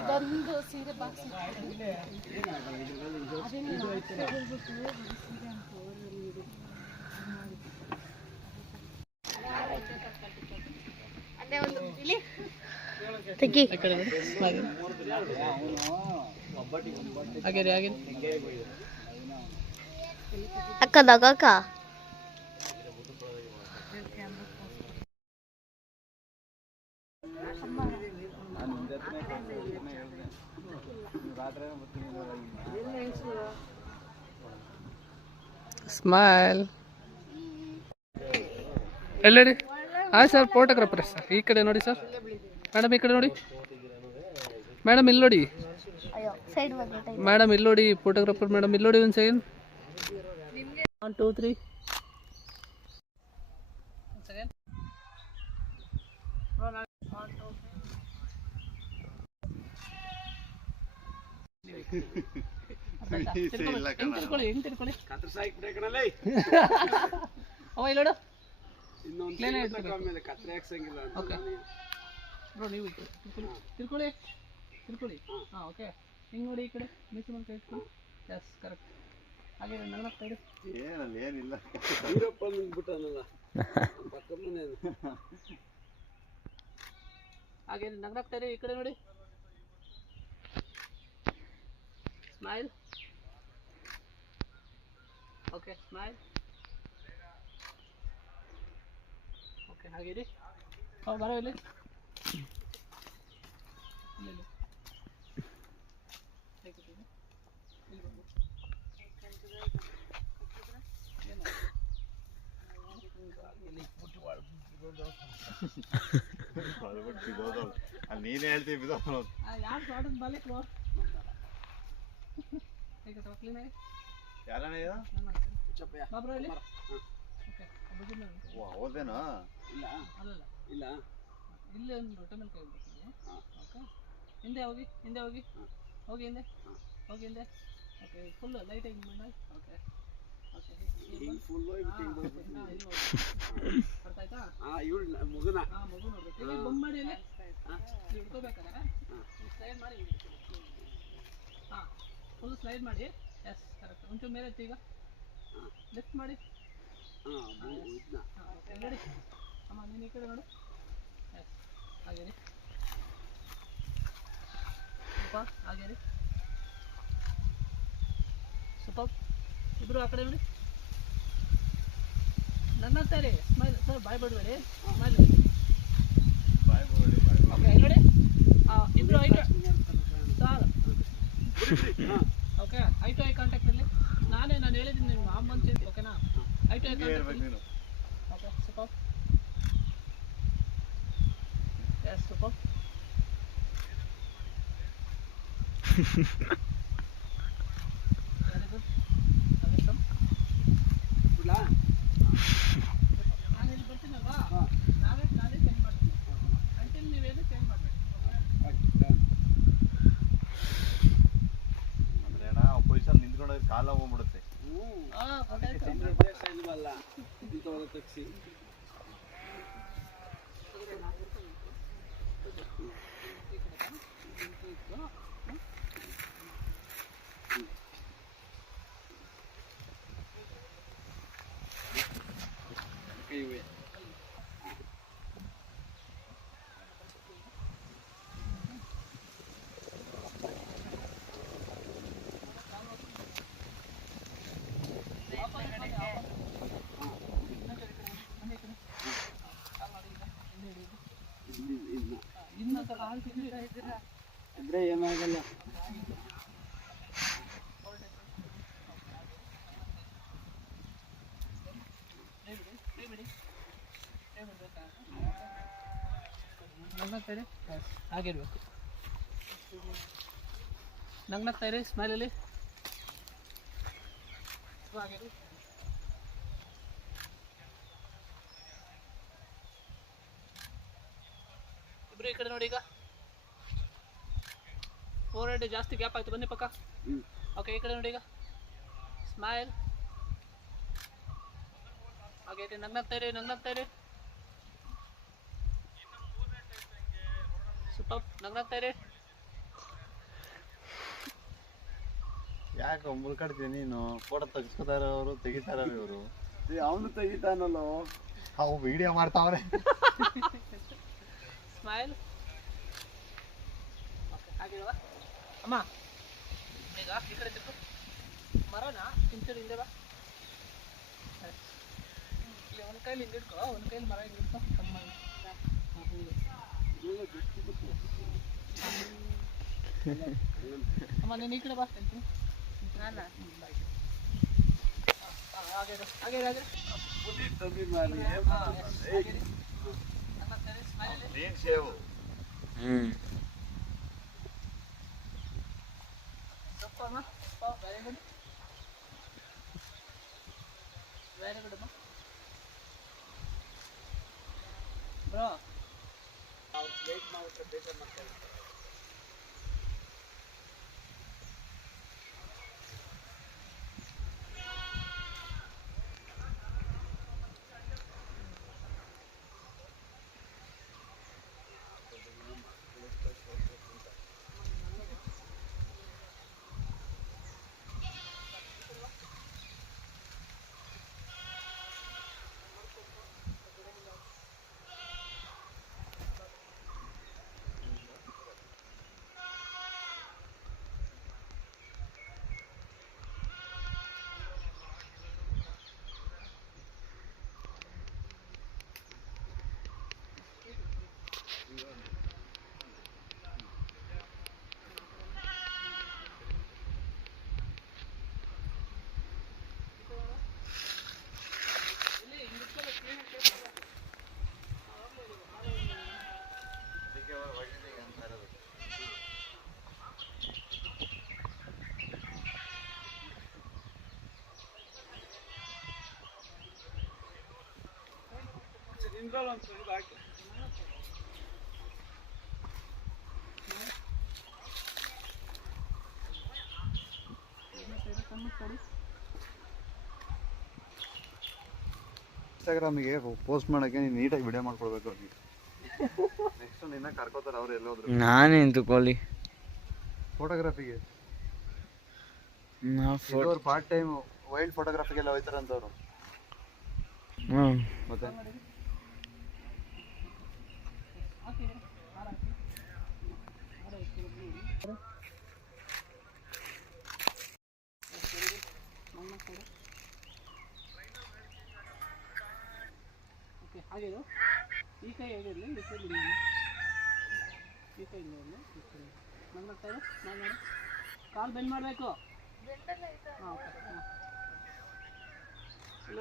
ಅದೊಂದು ಸೀರೆ ಬಾಕ್ಸ್ ಅದೇ ಒಂದು ಇಲ್ಲಿ ತೆಗಿ ಅಕ್ಕದಾಗ ಅಕ್ಕ ಸ್ಮೈಲ್ ಎಲ್ಲಡಿ ಹಾಂ ಸರ್ ಫೋಟೋಗ್ರಾಫರ್ ಸರ್ ಈ ಕಡೆ ನೋಡಿ ಸರ್ ಮೇಡಮ್ ಈ ಕಡೆ ನೋಡಿ ಮೇಡಮ್ ಇಲ್ಲಿ ನೋಡಿ ಮೇಡಮ್ ಇಲ್ಲಿ ನೋಡಿ ಫೋಟೋಗ್ರಾಫರ್ ಮೇಡಮ್ ಇಲ್ಲಿ ನೋಡಿ ಒಂದು ಸೆಕೆಂಡ್ 1 2 3 ಸೆಕೆಂಡ್ ಅವ ಇಲ್ಲೋಡು ತಿರ್ಕೊಳ್ಳಿ ಹಾಂ ಓಕೆ ಹಿಂಗೆ ನೋಡಿ ಈ ಕಡೆ ಮಿಸ್ ಮಾಡಿ ಕೈ ಇಟ್ಕೊಳ್ಳಿ ಎಸ್ ಕರೆಕ್ಟ್ ಹಾಗೆ ನಗ್ನಾಗ್ತಾ ಇರಿ ಏನಿಲ್ಲ ಹಾಗೆ ನಗ್ನಾಗ್ತಾ ಇರಿ ಈ ಕಡೆ ನೋಡಿ ಸ್ಮೈಲ್ ಓಕೆ ಸ್ಮೈಲ್ ಓಕೆ ಹಾಗಿರಿ ಬರೋ ಇಲ್ಲಿ ನೀನೇ ಹೇಳ್ತೀವಿ ಹೌದೇನಾ ಇಲ್ಲ ಇಲ್ಲೇ ಒಂದು ರೊಟ್ಟೆ ಮೇಲೆ ಕೈ ಇಡ್ಬೇಕು ಓಕೆ ಹಿಂದೆ ಹೋಗಿ ಹೋಗಿ ಹಿಂದೆ ಓಕೆ ಫುಲ್ ಲೈಟಾಗಿ ಮಾಡಿ ಓಕೆ ಅರ್ಥ ಆಯ್ತಾ ಮಗು ನೋಡ್ಬೇಕು ಬಂದ್ ಮಾಡಿ ಹಿಡ್ಕೋಬೇಕಾದ್ರೆ ಸ್ಲೈಡ್ ಮಾಡಿ ಹಾಂ ಫುಲ್ ಸ್ಲೈಡ್ ಮಾಡಿ ಎಸ್ ಕರೆಕ್ಟ್ ಒಂಚೂರು ಮೇಲೆ ಈಗ ಲಿಫ್ಟ್ ಮಾಡಿ ನೋಡಿ ಅಮ್ಮ ನೀನು ಈ ಕಡೆ ನೋಡು ಎಸ್ ಹಾಗೆ ರೀ ಸೂಪರ್ ಹಾಗೆ ರೀ ಸೂಪರ್ ಇಬ್ಬರು ಆ ಕಡೆ ನೋಡಿ ನನ್ನಂತ ರೀ ಸ್ಮೈಲ್ ಸರ್ ಬಾಯ್ ಬಿಡಬೇಡಿ ಸ್ಮೈಲ್ ಓಕೆ ನೋಡಿ ಇಬ್ಬರು eye to sir okay eye to eye ಕಾಂಟ್ಯಾಕ್ಟಲ್ಲಿ ನಾನು ಹೇಳಿದ್ದೀನಿ ನಿಮ್ಮ ಅಮ್ಮನ ಸೇರಿ ಓಕೆನಾ eye to eye contact okay super yes super very good ನಾನು ಇಲ್ಲಿ ಬರ್ತೀನಲ್ವಾ ನಾನೇ ಚೇಂಜ್ ಮಾಡ್ತೀನಿ ಅಂಟಿಲ್ ನೀವೇನು ಚೇಂಜ್ ಮಾಡಬೇಡಿ ಅಂದ್ರೆ ಅಣ್ಣ ಪೊಸಿಷನ್ ನಿಂತ್ಕೊಂಡೋಗಿ ಕಾಲ ಹೋಗ್ಬಿಡುತ್ತೆ ತೆಗ್ಸಿ ಇದ್ರೆ ಏನಾಗಲ್ಲ ನಗ್ನಾಗ್ತಾ ಇರಿ ಹಾಗಿರ್ಬೇಕು ನಗ್ನಾಗ್ತಾ ಇರಿ ಸ್ಮೈಲಲ್ಲಿ ಹಾಗಿರಿ ಇಬ್ರು ಈ ಕಡೆ ನೋಡಿ ಈಗ ಫೋರ್ ಹೆಡ್ ಜಾಸ್ತಿ ಗ್ಯಾಪ್ ಆಯ್ತು ಬನ್ನಿ ಪಕ್ಕ ಓಕೆ ಈ ಕಡೆ ನೋಡಿ ಈಗ ಸ್ಮೈಲ್ ಹಾಗೆ ನಗ್ನಾಗ್ತಾ ಇರಿ ಸ್ವಲ್ಪ ಸ್ಟಾಪ್ ನಗ್ನಾಗ್ತಾ ಇರಿ. ಯಾಕೆ ಮುಳ್ಕಾಡ್ತೀಯ ನೀನು? ಫೋಟೋ ತೆಗಿಸ್ಕೊತಾರ ಅವರು, ತೆಗಿತಾರ ಇವರು. ಅವನು ತೆಗಿತಾನಲ್ಲೋ. ಅವು ವಿಡಿಯೋ ಮಾಡ್ತಾವ್ರೆ. ಸ್ಮೈಲ್. ಹಾಗಿಲ್ವಾ ಅಮ್ಮ? ಈಗ ಈ ಕಡೆ ತಿರ್ಗು. ಮರನಾ ಇಂಚೂರು ಹಿಂದೆ ಬಾ. ಇಲ್ಲಿ ಒಂದು ಕೈಲಿ ಹಿಂಗೆ ಇಟ್ಕೋ, ಒಂದು ಕೈಲಿ ಮರ ಹಿಂಗೆ ಇಟ್ಕೋ. ಅಮ್ಮ ನೀನು ಈ ಕಡೆ ಬಾ ಹೇಳ್ತೀನಿ. ಹಾಗೆ ನೀನ್ ಸೇವು. ವೆರಿ ಗುಡ್, ವೆರಿ ಗುಡ್ ಅಮ್ಮ. ಬ್ರೋ ವೇಟ್ ಮಾಡ್ಬಿಟ್ರೆ ಬೇಜಾರು ಮಾಡ್ತಾ ಇದ್ದಾರೆ. ಇನ್ಸ್ಟಾಗ್ರಾಮಿಗೆ ಪೋಸ್ಟ್ ಮಾಡೋಕ್ಕೆ ನೀನು ನೀಟಾಗಿ ವಿಡಿಯೋ ಮಾಡ್ಕೊಡ್ಬೇಕು ಅವ್ರಿಗೆ. ನೆಕ್ಸ್ಟ್ ನಿನ್ನ ಕರ್ಕೋತಾರೆ ಅವ್ರು ಎಲ್ಲೋದ್ರು. ನಾನೇನು ಕೊಹ್ಲಿ ಫೋಟೋಗ್ರಫಿಗೆ ನಾ ಫೋಟೋ ಪಾರ್ಟ್ ಟೈಮ್ ವೈಲ್ಡ್ ಫೋಟೋಗ್ರಫಿಗೆಲ್ಲ ಹೋಯ್ತಾರಂತವ್ರು. ಮತ್ತೆ ಹಾಗೆ ಈ ಕೈ ಹೇಗಿರಲಿ, ಈ ಕೈ ಇಲ್ಲ, ಈ ಕೈ ಇಲ್ಲ, ನಗ್ನಾಗ್ತಾ ಇದೆ. ನಾನು ಕಾಲು ಬೆಂಡ್ ಮಾಡಬೇಕು. ಹಾಂ ಓಕೆ. ಇಲ್ಲ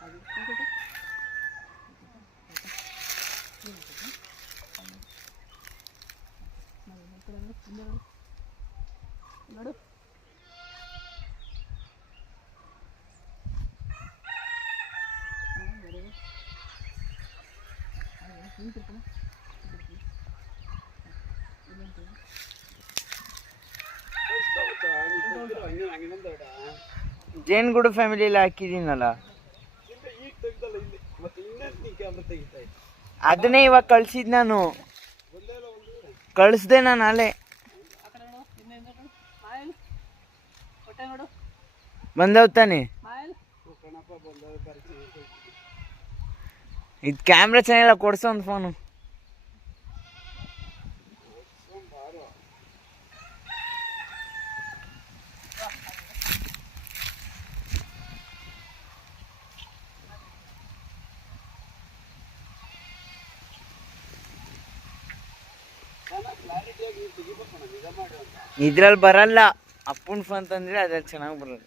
ಹಾಗೆ ನೋಡು. ಜೇನ್ಗೂಡು ಫ್ಯಾಮಿಲಿಯಲ್ಲಿ ಹಾಕಿದ್ದೀನಲ್ಲ, ಅದನ್ನೇ ಇವಾಗ ಕಳ್ಸಿದ್ ನಾನು. ಕಳಿಸ್ದೆ ನಾನು ಅಲ್ಲೇ. ಬಂದವ್ ತಾನೆ. ಇದು ಕ್ಯಾಮ್ರಾ ಚೆನ್ನಾಗಿಲ್ಲ, ಕೊಡ್ಸೋ ಒಂದು ಫೋನು. ಇದ್ರಲ್ಲಿ ಬರಲ್ಲ, ಅಪ್ಪನ ಫೋನ್ ತಂದ್ರೆ ಅದ್ರಲ್ಲಿ ಚೆನ್ನಾಗಿ ಬರಲ್ಲ.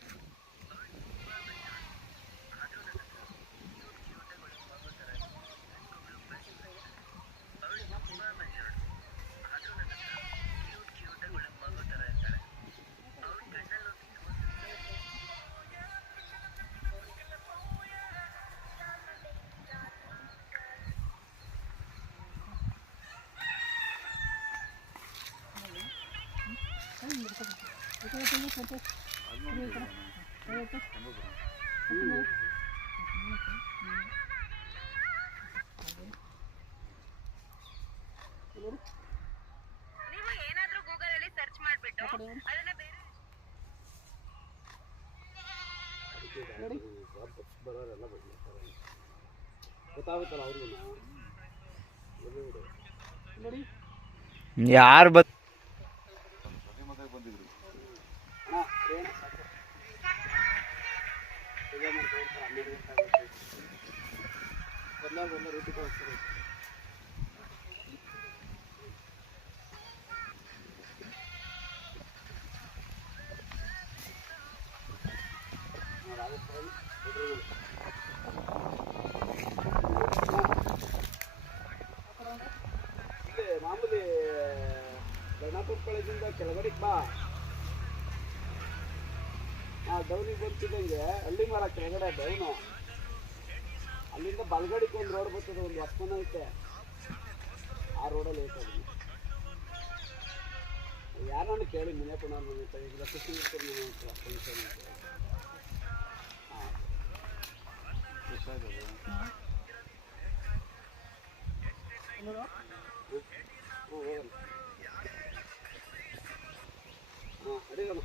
ಬರೋರೆಲ್ಲ ಗೊತ್ತಾಗುತ್ತಲ್ಲ ಅವ್ರಿಗೂ ನೋಡಿ. ಯಾರು ಬಂದಿದ್ರು ಬಂದ ರೂಟಿ ಕಳಿಸ್ತಾರೆ. ಮಾಮೂಲಿ ಗಣಪುರ ಕಾಲೇಜಿಂದ ಕೆಳಗಡೆಗೆ ಬಾ. ಡೌನಿಗೆ ಬರ್ತಿದ್ದಂಗೆ ಹಳ್ಳಿ ಮರ ಕೆಳಗಡೆ ಡೌನು, ಅಲ್ಲಿಂದ ಬಲಗಡೆಗೆ ಒಂದು ರೋಡ್ ಬರ್ತದೆ, ಒಂದು ಹೊಸ್ಮನೆ ಐತೆ, ಆ ರೋಡಲ್ಲಿ ಐತೆ. ಯಾರನ್ನ ಕೇಳಿ ಮುನಿಯಪ್ಪನ ಮನೆ ಹತ್ರ, ಈಗ ಕೃಷ್ಣೇಶ್ವರ ಮನೆ ಹತ್ರ ಫಂಕ್ಷನ್ ಐತೆ. ಅಡಿಗಮ್ಮ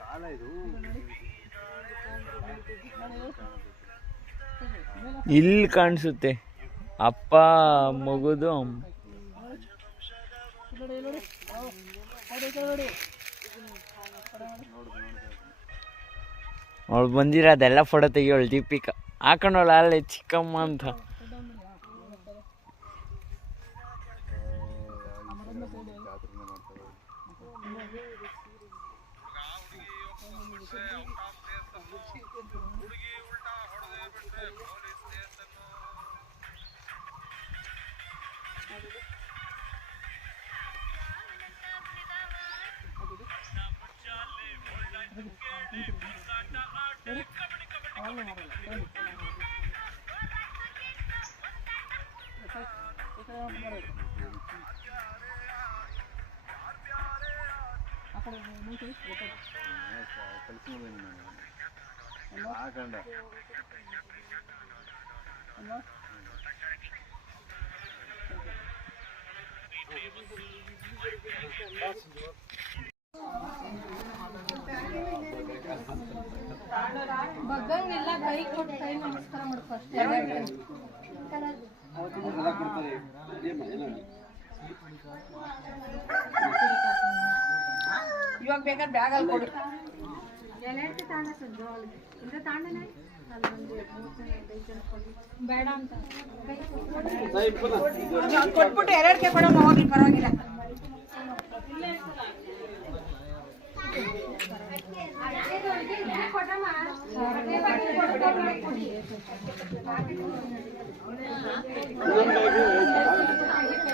ಕಾಲ ಇದು ಇಲ್ಲಿ ಕಾಣಿಸುತ್ತೆ ಅಪ್ಪ ಮಗುದು. ಅವಳು ಬಂದಿರ ಅದೆಲ್ಲ ಫೋಟೋ ತೆಗಿಯೋಳು ದೀಪಿಕಾ, ಹಾಕೊಂಡವಳ ಅಲ್ಲೇ ಚಿಕ್ಕಮ್ಮ ಅಂತ. ಹಾಕೊಂಡ ಬಗ್ಗಂಗೆಲ್ಲ ಕೈ ಕೊಟ್ಟು ಕೈ ನಮಸ್ಕಾರ ಮಾಡ್ಕೊ ಅಷ್ಟೇ. ಇವಾಗ ಬೇಕಾದ್ರೆ ಬ್ಯಾಗಲ್ಲಿ ಕೊಡಿ. ಬೇಡ ಅಂತ ಕೊಟ್ಬಿಟ್ಟು ಎರಡಕ್ಕೆ ಕೊಡೋಣ, ಹೋಗಿ ಪರವಾಗಿಲ್ಲ.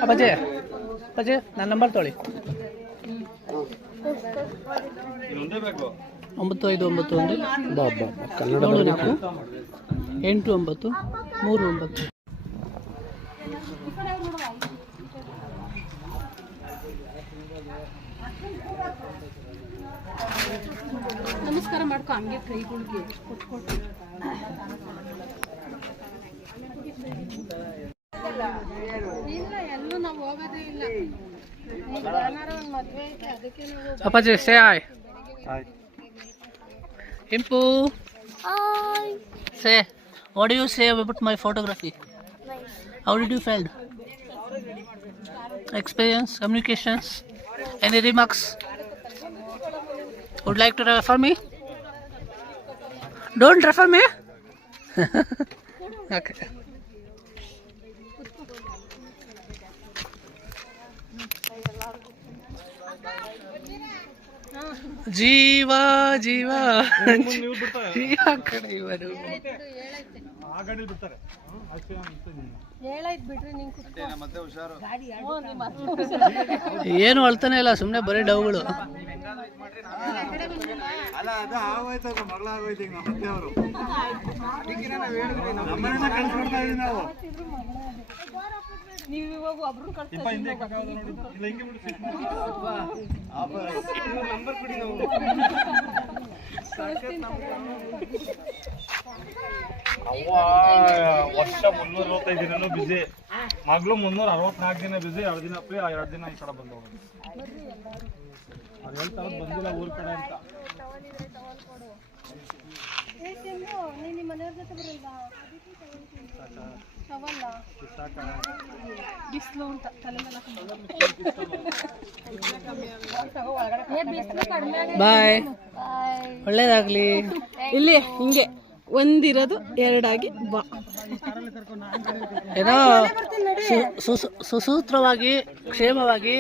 ಅಪ್ಪಾಜಿ ಅಪ್ಪಾಜಿ ನನ್ನ ನಂಬರ್ ತೊಗೊಳ್ಳಿ. 9591 ಕನ್ನಡ 8939. ನಮಸ್ಕಾರ ಮಾಡ್ಕೊ ಹಂಗೆ ಕೈಗಳಿಗೆ ಕೊಟ್ಕೊಟ್ಟು. ಮದ್ವೆ ಐತೆ ಅದಕ್ಕೆ ನಾವು ಅಪ್ಪಾಜಿ say hi. Impu. Say, what do you say about my photography? How did you feel? Experience, communications, any remarks? Would like to refer me? Don't refer me. Okay. ಜೀವ ಜೀವ ಜೀವ ಕಡೆ ಇವರು ಹೇಳೈತ್ ಬಿಡ್ರಿ ನಿಂಗೆ ಕುತ್ಕೋ. ಮತ್ತೆ ಹುಷಾರು. ಹ್ಞೂ, ನಿಮ್ಮ ಅತ್ತೆ ಏನು ಅಳ್ತಾನೆ ಇಲ್ಲ, ಸುಮ್ಮನೆ ಬರೀ ಡೌಗಳು. ಅಲ್ಲ ಅದು ಆಗೋಯ್ತು, ಮಗಳ ಆಗೋಯ್ತು ಈಗ ನಮ್ಮ ಅವರು ನಮ್ಮನೆಲ್ಲ ಕಳ್ಸ್ಕೊಡ್ತಾ ಇದೀವಿ ನಾವು. ನೀವು ಇವಾಗ ಒಬ್ರು ವರ್ಷ 365 ದಿನನೂ ಬಿಸಿ, ಮಗಳು 364 ದಿನ ಬಿಸಿ. 2 ದಿನ ಫ್ರೀ, 2 ದಿನ ಈ ಕಡೆ ಬಂದವರು. ಅವ್ರು ಹೇಳ್ತಾರೆ ಬಂದಿಲ್ಲ ಊರ್ ಕಡೆ ಅಂತ. ನೀನು ನಿಮ್ಮ ಮನೆಯವ್ರ ಜೊತೆ ಬರಲ್ವಾ? ಅವಲ್ಲ ಬಿಸಿಲು ಅಂತ ತಲೆ ಮೇಲೆ ಬಿಸಿಲು ಕಡಿಮೆ. ಬಾಯ್, ಒಳ್ಳೇದಾಗ್ಲಿ. ಇಲ್ಲಿ ಹಿಂಗೆ ಒಂದಿರೋದು ಎರಡಾಗಿ ಬಾ. ಏನೋ ಸುಸೂತ್ರವಾಗಿ, ಕ್ಷೇಮವಾಗಿ,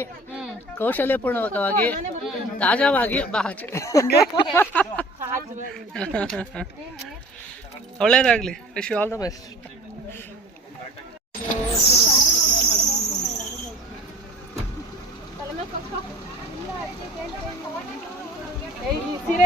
ಕೌಶಲ್ಯಪೂರ್ಣವಾಗಿ, ತಾಜಾವಾಗಿ ಬಾ ಆಚೆ. ಒಳ್ಳೇದಾಗ್ಲಿ. Wish you all the best.